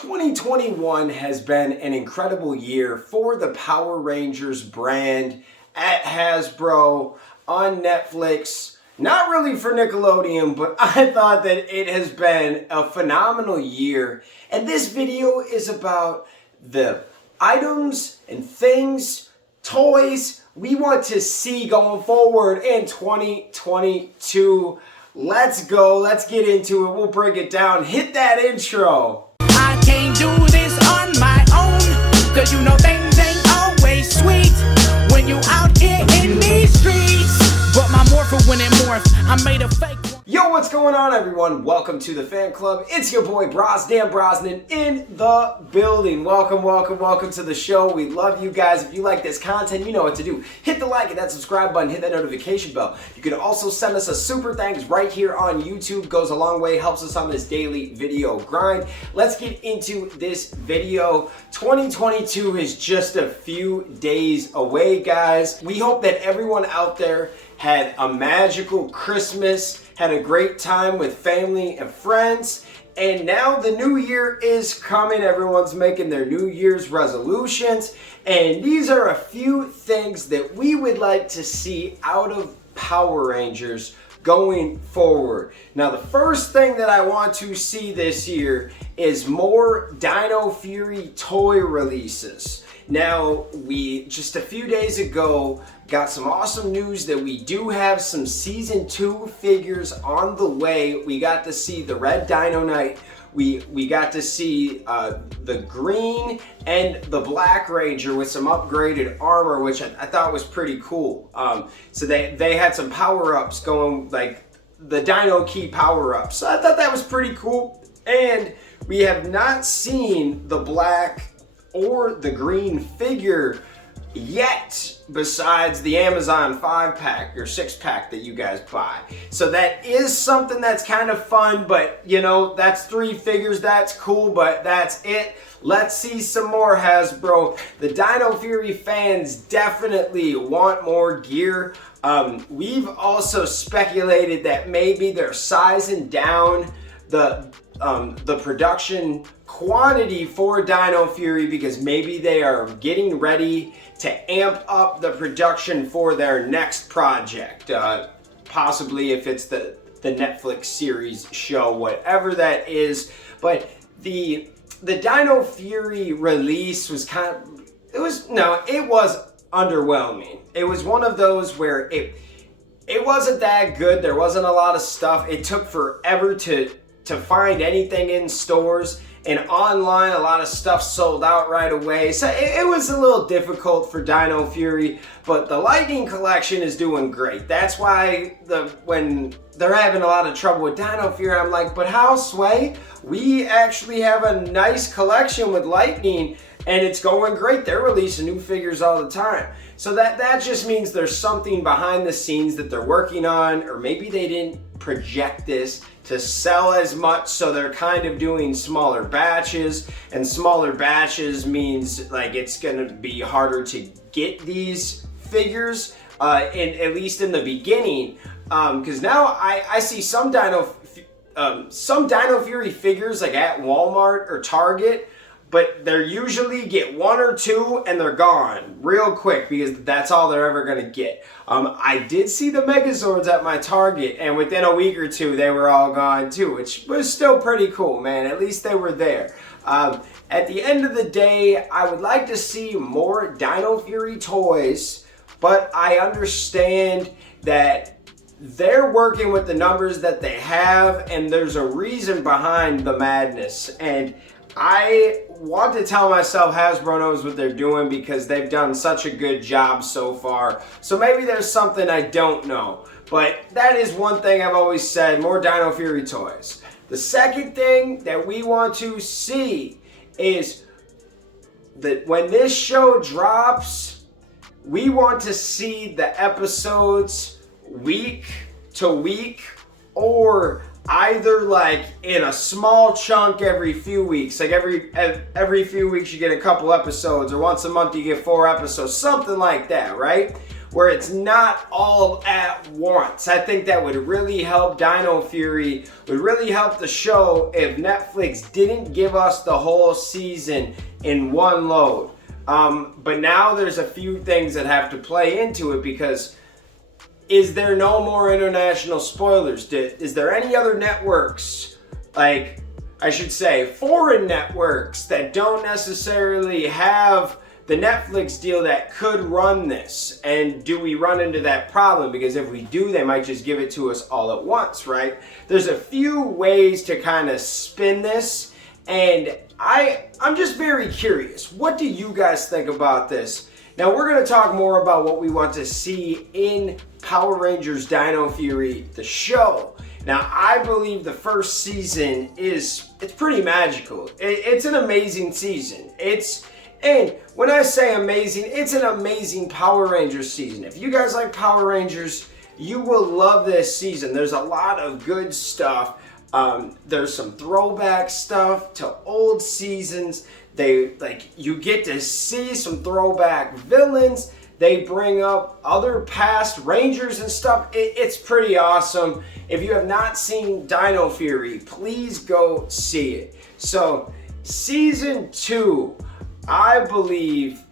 2021 has been an incredible year for the Power Rangers brand at Hasbro, on Netflix. Not really for Nickelodeon, but I thought that it has been a phenomenal year. And this video is about the items and things, toys we want to see going forward in 2022. Let's go. Let's get into it. We'll break it down. Hit that intro. I can't do this on my own, cause you know things ain't always sweet when you out here in these streets. But my morpher when it morphed, I made a fake one. Yo, what's going on, everyone? Welcome to the fan club. It's your boy Dan Brosnan in the building. Welcome to the show. We love you guys. If you like this content, you know what to do. Hit the like and that subscribe button, hit that notification bell. You can also send us a super thanks right here on YouTube. Goes a long way, helps us on this daily video grind. Let's get into this video. 2022 is just a few days away, guys. We hope that everyone out there had a magical Christmas, had a great time with family and friends, and now the new year is coming. Everyone's making their New Year's resolutions, and these are a few things that we would like to see out of Power Rangers going forward. Now, the first thing that I want to see this year is more Dino Fury toy releases. Now, we just a few days ago got some awesome news that we do have some season 2 figures on the way. We got to see the Red Dino Knight. We got to see the green and the Black Ranger with some upgraded armor, which I thought was pretty cool. So they had some power-ups going, like the Dino Key power-ups. So I thought that was pretty cool. And we have not seen the black or the green figure yet, besides the Amazon 5-pack or 6-pack that you guys buy. So that is something that's kind of fun, but you know, that's 3 figures, that's cool, but that's it. Let's see some more, Hasbro. The Dino Fury fans definitely want more gear. We've also speculated that maybe they're sizing down the production quantity for Dino Fury because maybe they are getting ready to amp up the production for their next project. Possibly if it's the Netflix series show, whatever that is. But the Dino Fury release was it was underwhelming. It was one of those where it wasn't that good. There wasn't a lot of stuff. It took forever to find anything in stores, and online a lot of stuff sold out right away. So it was a little difficult for Dino Fury, but the Lightning collection is doing great. That's why when they're having a lot of trouble with Dino Fury, I'm like, but how, Sway? We actually have a nice collection with Lightning and it's going great. They're releasing new figures all the time. So that just means there's something behind the scenes that they're working on, or maybe they didn't project this to sell as much, so they're kind of doing smaller batches, and smaller batches means like it's gonna be harder to get these figures, at least in the beginning, because now I see some Dino Fury figures like at Walmart or Target, but they're usually get 1 or 2 and they're gone real quick because that's all they're ever gonna get. I did see the Megazords at my Target, and within a week or 2 they were all gone too, which was still pretty cool, man. At least they were there. At the end of the day, I would like to see more Dino Fury toys, but I understand that they're working with the numbers that they have, and there's a reason behind the madness. And I want to tell myself Hasbro knows what they're doing because they've done such a good job so far. So maybe there's something I don't know. But that is one thing I've always said, more Dino Fury toys. The second thing that we want to see is that when this show drops, we want to see the episodes week to week, or either like in a small chunk every few weeks, like every few weeks you get a couple episodes, or once a month you get 4 episodes, something like that, right? where it's not all at once. I think that would really help Dino Fury, would really help the show if Netflix didn't give us the whole season in one load. But now there's a few things that have to play into it, because is there no more international spoilers? Is there any other networks, like I should say foreign networks, that don't necessarily have the Netflix deal that could run this? And do we run into that problem? Because if we do, they might just give it to us all at once, right? There's a few ways to kind of spin this, and I'm just very curious. What do you guys think about this? Now, we're going to talk more about what we want to see in Power Rangers Dino Fury, the show. Now, I believe the first season it's pretty magical. It's an amazing season. And when I say amazing, it's an amazing Power Rangers season. If you guys like Power Rangers, you will love this season. There's a lot of good stuff. There's some throwback stuff to old seasons. You get to see some throwback villains. They bring up other past Rangers and stuff. It's pretty awesome. If you have not seen Dino Fury, please go see it. So, season 2, I believe,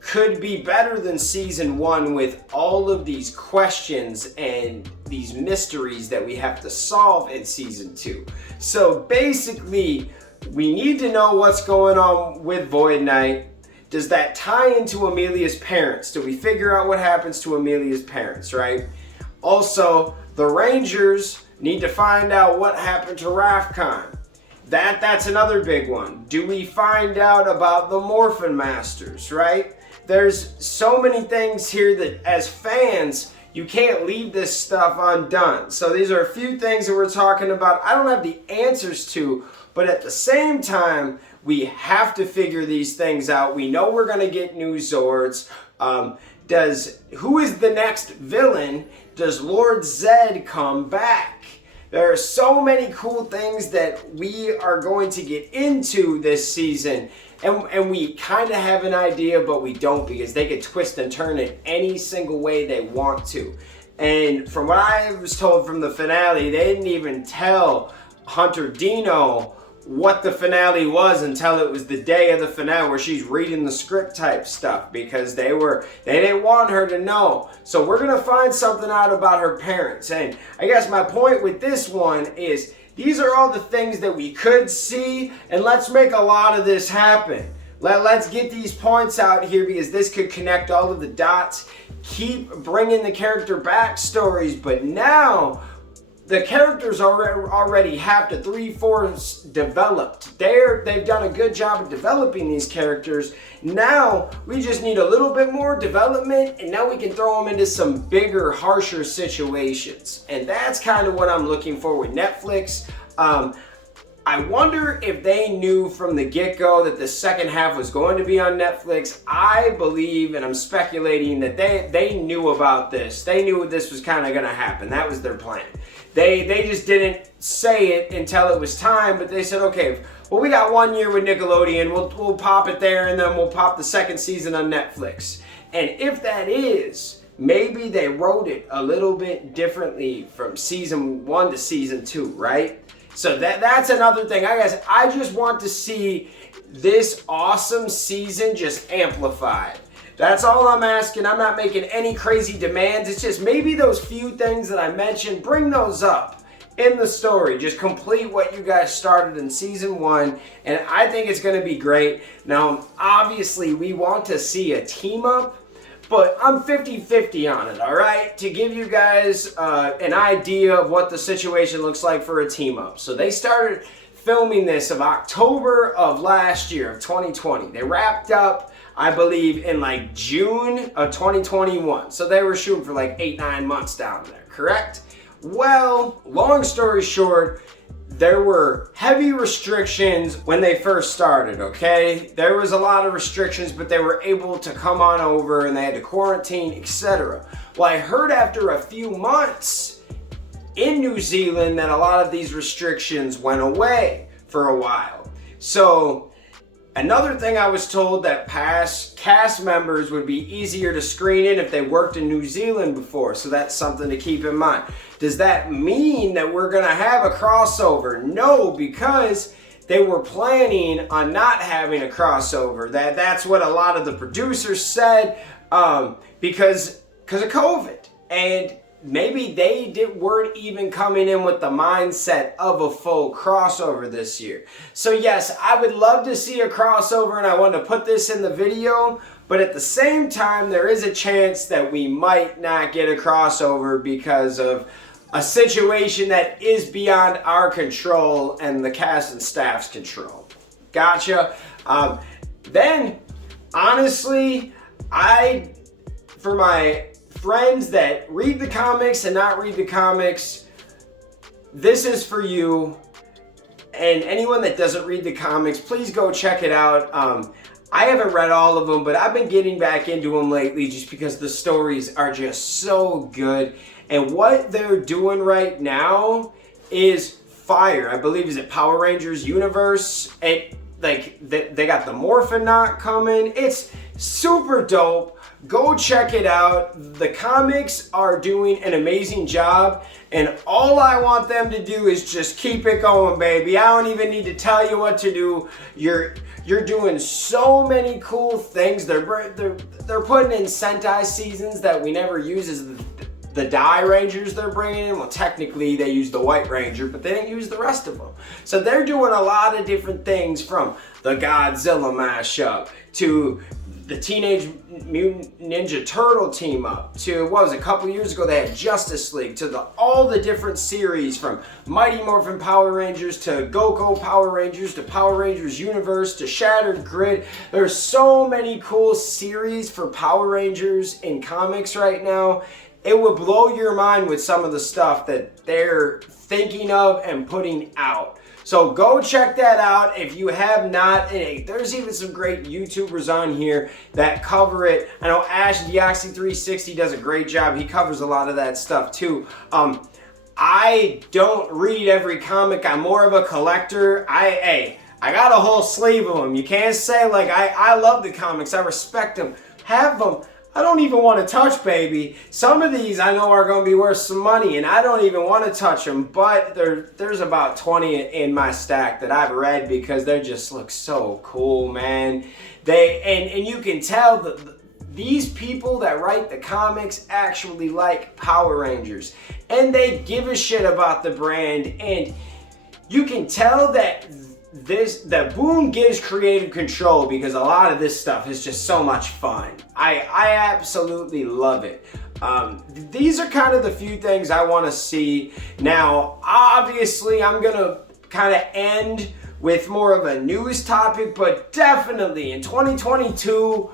could be better than season 1 with all of these questions and these mysteries that we have to solve in season 2. So basically, we need to know what's going on with Void Knight. Does that tie into Amelia's parents? Do we figure out what happens to Amelia's parents, right? Also, the Rangers need to find out what happened to Rafkon. That's another big one. Do we find out about the Morphin Masters, right? There's so many things here that as fans, you can't leave this stuff undone. So these are a few things that we're talking about. I don't have the answers to, but at the same time, we have to figure these things out. We know we're going to get new Zords. Who is the next villain? Does Lord Zed come back? There are so many cool things that we are going to get into this season. And we kind of have an idea, but we don't, because they could twist and turn it any single way they want to. And from what I was told from the finale, they didn't even tell Hunter Dino what the finale was until it was the day of the finale, where she's reading the script type stuff, because they didn't want her to know. So we're gonna find something out about her parents. And I guess my point with this one is, these are all the things that we could see, and let's make a lot of this happen. Let's get these points out here, because this could connect all of the dots. Keep bringing the character backstories, but now the characters already have the 3/4 developed. They've done a good job of developing these characters. Now we just need a little bit more development, and now we can throw them into some bigger, harsher situations. And that's kind of what I'm looking for with Netflix. I wonder if they knew from the get-go that the second half was going to be on Netflix. I believe, and I'm speculating, that they knew about this. They knew this was kind of going to happen. That was their plan. They just didn't say it until it was time, but they said, okay, well, we got 1 year with Nickelodeon. We'll pop it there, and then we'll pop the second season on Netflix. And if that is, maybe they wrote it a little bit differently from season 1 to season 2, right? So that's another thing. I just want to see this awesome season just amplified. That's all I'm asking. I'm not making any crazy demands. It's just maybe those few things that I mentioned, bring those up in the story. Just complete what you guys started in season 1, and I think it's going to be great. Now, obviously, we want to see a team up, but I'm 50-50 on it, all right? To give you guys an idea of what the situation looks like for a team up. So they started filming this of October of last year, of 2020. They wrapped up, I believe, in like June of 2021. So they were shooting for like 8-9 months down there, correct? Well, long story short, there were heavy restrictions when they first started, okay? There was a lot of restrictions, but they were able to come on over, and they had to quarantine, etc. Well, I heard after a few months in New Zealand that a lot of these restrictions went away for a while. So Another thing I was told that past cast members would be easier to screen in if they worked in New Zealand before, so that's something to keep in mind. Does that mean that we're gonna have a crossover? No, because they were planning on not having a crossover. That's what a lot of the producers said because of COVID. And maybe they weren't even coming in with the mindset of a full crossover this year. So yes, I would love to see a crossover, and I wanted to put this in the video, but at the same time, there is a chance that we might not get a crossover because of a situation that is beyond our control and the cast and staff's control. Gotcha. Then, honestly, for my friends that read the comics and not read the comics, this is for you. And anyone that doesn't read the comics, please go check it out. I haven't read all of them, but I've been getting back into them lately just because the stories are just so good. And what they're doing right now is fire. I believe is it Power Rangers Universe. They got the Morphin Knot coming. It's super dope. Go check it out. The comics are doing an amazing job, and all I want them to do is just keep it going, baby. I don't even need to tell you what to do. You're doing so many cool things. They're putting in Sentai seasons that we never use as the Dai Rangers they're bringing in. Well, technically they use the White Ranger, but they didn't use the rest of them. So they're doing a lot of different things, from the Godzilla mashup to the Teenage Mutant Ninja Turtle team up to, what was it, a couple years ago they had Justice League, to all the different series from Mighty Morphin Power Rangers to Goko Power Rangers to Power Rangers Universe to Shattered Grid. There's so many cool series for Power Rangers in comics right now. It would blow your mind with some of the stuff that they're thinking of and putting out. So go check that out if you have not. There's even some great YouTubers on here that cover it. I know Ash Deoxy360 does a great job. He covers a lot of that stuff too. I don't read every comic. I'm more of a collector. I got a whole sleeve of them. You can't say like I love the comics. I respect them. Have them. I don't even want to touch, baby. Some of these I know are going to be worth some money, and I don't even want to touch them, but there's about 20 in my stack that I've read because they just look so cool, man. And you can tell that these people that write the comics actually like Power Rangers, and they give a shit about the brand, and you can tell that Boom gives creative control because a lot of this stuff is just so much fun. I absolutely love it. These are kind of the few things I want to see. Now, obviously, I'm going to kind of end with more of a news topic, but definitely in 2022,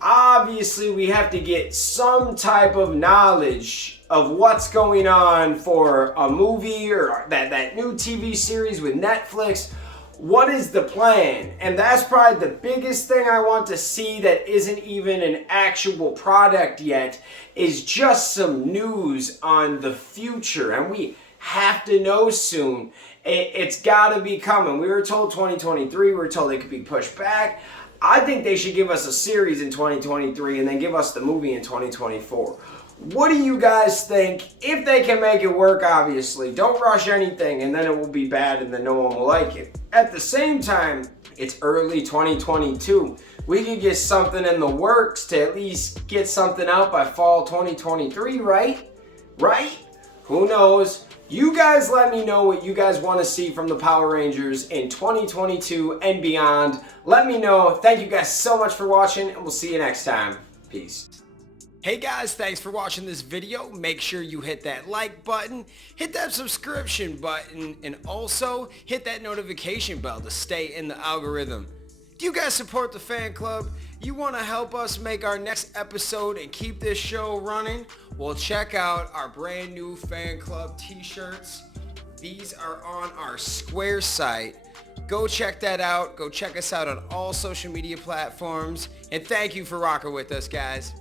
obviously, we have to get some type of knowledge of what's going on for a movie or that new TV series with Netflix. What is the plan? And that's probably the biggest thing I want to see that isn't even an actual product yet, is just some news on the future. And we have to know soon. It's got to be coming. We were told 2023. We were told it could be pushed back. I think they should give us a series in 2023 and then give us the movie in 2024. What do you guys think? If they can make it work, obviously. Don't rush anything and then it will be bad and then no one will like it. At the same time, it's early 2022. We could get something in the works to at least get something out by fall 2023, right? Right? Who knows? You guys let me know what you guys want to see from the Power Rangers in 2022 and beyond. Let me know. Thank you guys so much for watching, and we'll see you next time. Peace. Hey guys, thanks for watching this video. Make sure you hit that like button, hit that subscription button, and also hit that notification bell to stay in the algorithm. Do you guys support the fan club? You want to help us make our next episode and keep this show running? Well, check out our brand new fan club t-shirts. These are on our Square site. Go check that out. Go check us out on all social media platforms. And thank you for rocking with us, guys.